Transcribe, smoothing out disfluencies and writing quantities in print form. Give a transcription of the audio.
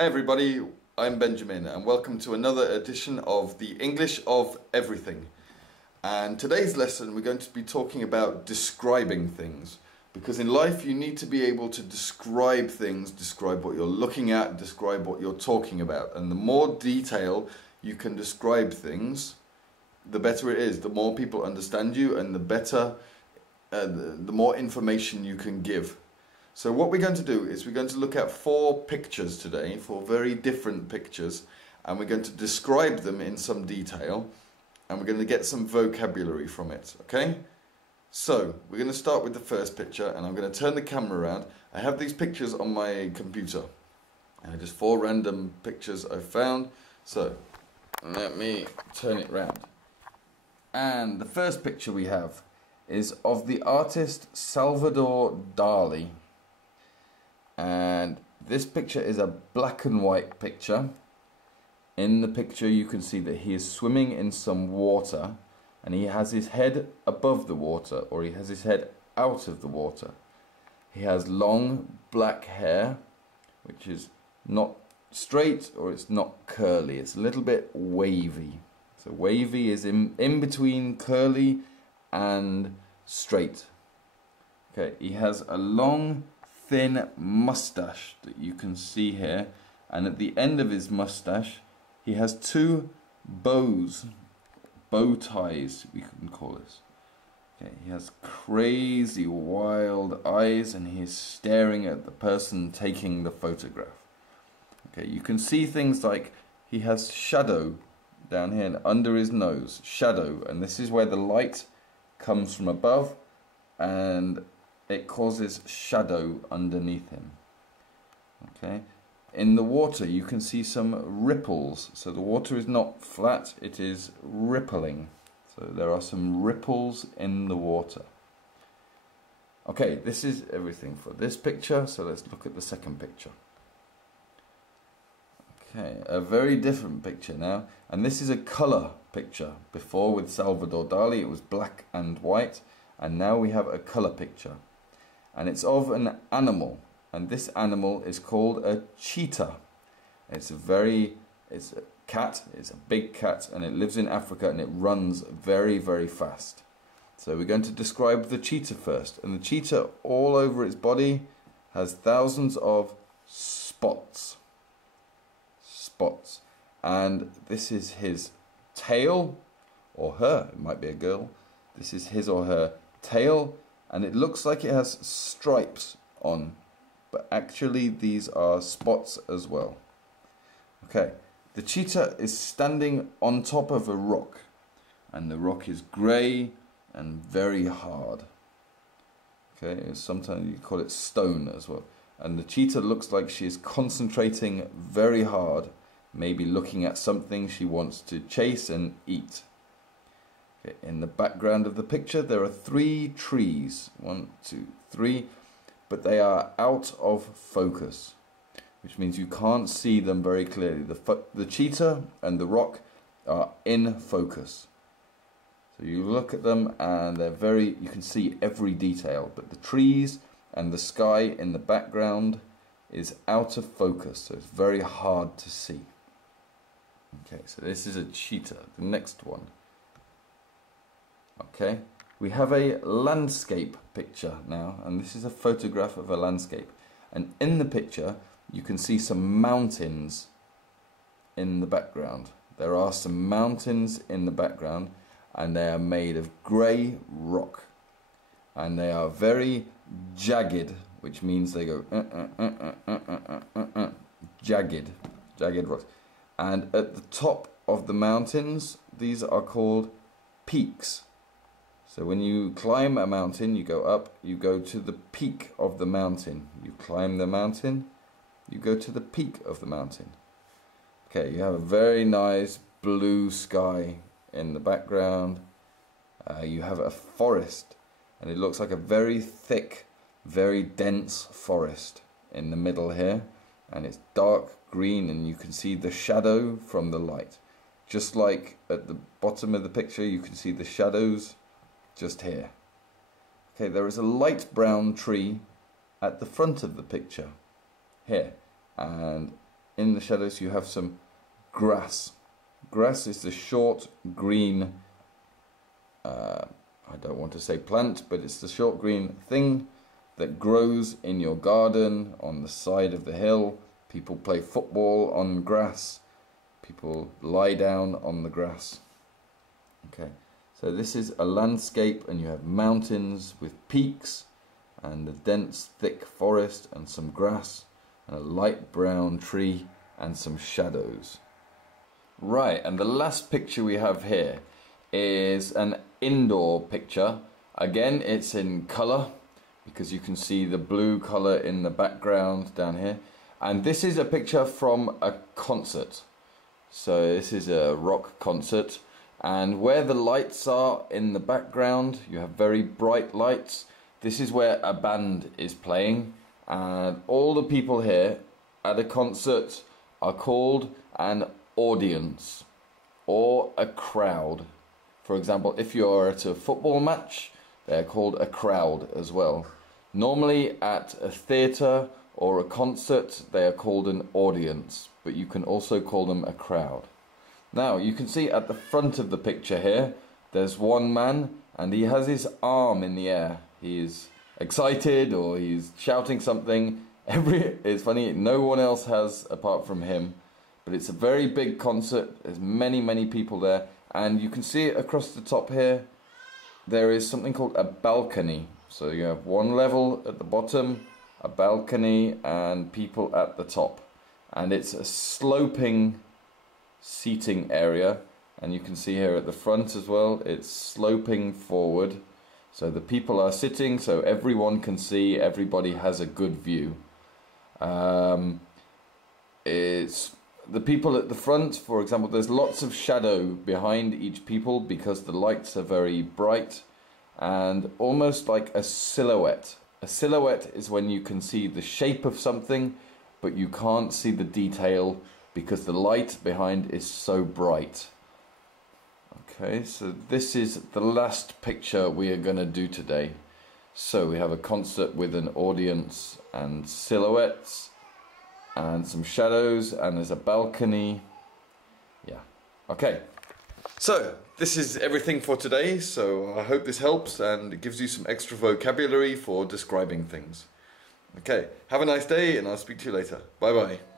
Hi everybody, I'm Benjamin and welcome to another edition of the English of Everything. And today's lesson we're going to be talking about describing things, because in life you need to be able to describe things, describe what you're looking at, describe what you're talking about. And the more detail you can describe things, the better it is. The more people understand you and the better, the more information you can give. So what we're going to do is we're going to look at 4 pictures today, 4 very different pictures, and we're going to describe them in some detail, and we're going to get some vocabulary from it, okay? So we're going to start with the first picture, and I'm going to turn the camera around. I have these pictures on my computer, and just 4 random pictures I've found. So let me turn it round. And the first picture we have is of the artist Salvador Dali. And this picture is a black and white picture. In the picture you can see that he is swimming in some water, and he has his head above the water, or he has his head out of the water. He has long black hair, which is not straight or it's not curly, it's a little bit wavy. So wavy is in between curly and straight. Okay, he has a long thin mustache that you can see here, and at the end of his mustache he has 2 bows, bow ties we can call this. Okay, he has crazy wild eyes and he is staring at the person taking the photograph. Okay, you can see things like he has shadow down here and under his nose, shadow, and this is where the light comes from above and it causes shadow underneath him. Okay, in the water you can see some ripples, so the water is not flat, it is rippling, so there are some ripples in the water. Okay, this is everything for this picture, so let's look at the second picture. Okay, a very different picture now, and this is a colour picture. Before with Salvador Dali it was black and white, and now we have a colour picture. And it's of an animal, and this animal is called a cheetah. It's a cat, it's a big cat, and it lives in Africa and it runs very, very fast. So we're going to describe the cheetah first, and the cheetah all over its body has thousands of spots. And this is his tail, or her, it might be a girl. This is his or her tail, and it looks like it has stripes on, but actually these are spots as well. Okay, the cheetah is standing on top of a rock, and the rock is grey and very hard. Okay, sometimes you call it stone as well. And the cheetah looks like she is concentrating very hard, maybe looking at something she wants to chase and eat. Okay, in the background of the picture there are 3 trees, 1, 2, 3, but they are out of focus, which means you can't see them very clearly. The cheetah and the rock are in focus, so you look at them and you can see every detail, but the trees and the sky in the background is out of focus, so it's very hard to see. Okay, so this is a cheetah. The next one. Okay, we have a landscape picture now, and this is a photograph of a landscape, and in the picture you can see some mountains in the background. There are some mountains in the background, and they are made of grey rock, and they are very jagged, which means they go jagged rocks. And at the top of the mountains, these are called peaks. So when you climb a mountain, you go up, you go to the peak of the mountain. You climb the mountain, you go to the peak of the mountain. Okay, you have a very nice blue sky in the background. You have a forest, and it looks like a very thick, very dense forest in the middle here. And it's dark green, and you can see the shadow from the light. Just like at the bottom of the picture, you can see the shadows just here. Okay, there is a light brown tree at the front of the picture here, and in the shadows you have some grass. Grass is the short green, I don't want to say plant, but it's the short green thing that grows in your garden on the side of the hill. People play football on grass. People lie down on the grass. Okay, so this is a landscape, and you have mountains with peaks and a dense thick forest and some grass and a light brown tree and some shadows. Right, and the last picture we have here is an indoor picture. Again, it's in colour because you can see the blue colour in the background down here. And this is a picture from a concert. So this is a rock concert, and where the lights are in the background, you have very bright lights. This is where a band is playing, and all the people here at a concert are called an audience or a crowd. For example, if you're at a football match, they're called a crowd as well. Normally at a theatre or a concert, they are called an audience, but you can also call them a crowd. Now, you can see at the front of the picture here, there's one man, and he has his arm in the air. He is excited, or he's shouting something. It's funny, no one else has apart from him. But it's a very big concert. There's many, many people there. And you can see it across the top here. There is something called a balcony. So you have one level at the bottom, a balcony, and people at the top. And it's a sloping seating area. And you can see here at the front as well, it's sloping forward. So the people are sitting, so everyone can see, everybody has a good view. It's the people at the front, for example, there's lots of shadow behind each people because the lights are very bright and almost like a silhouette. A silhouette is when you can see the shape of something, but you can't see the detail because the light behind is so bright. Okay, so this is the last picture we are going to do today. So we have a concert with an audience and silhouettes and some shadows, and there's a balcony. Yeah, okay. So this is everything for today. So I hope this helps and it gives you some extra vocabulary for describing things. Okay, have a nice day, and I'll speak to you later. Bye bye.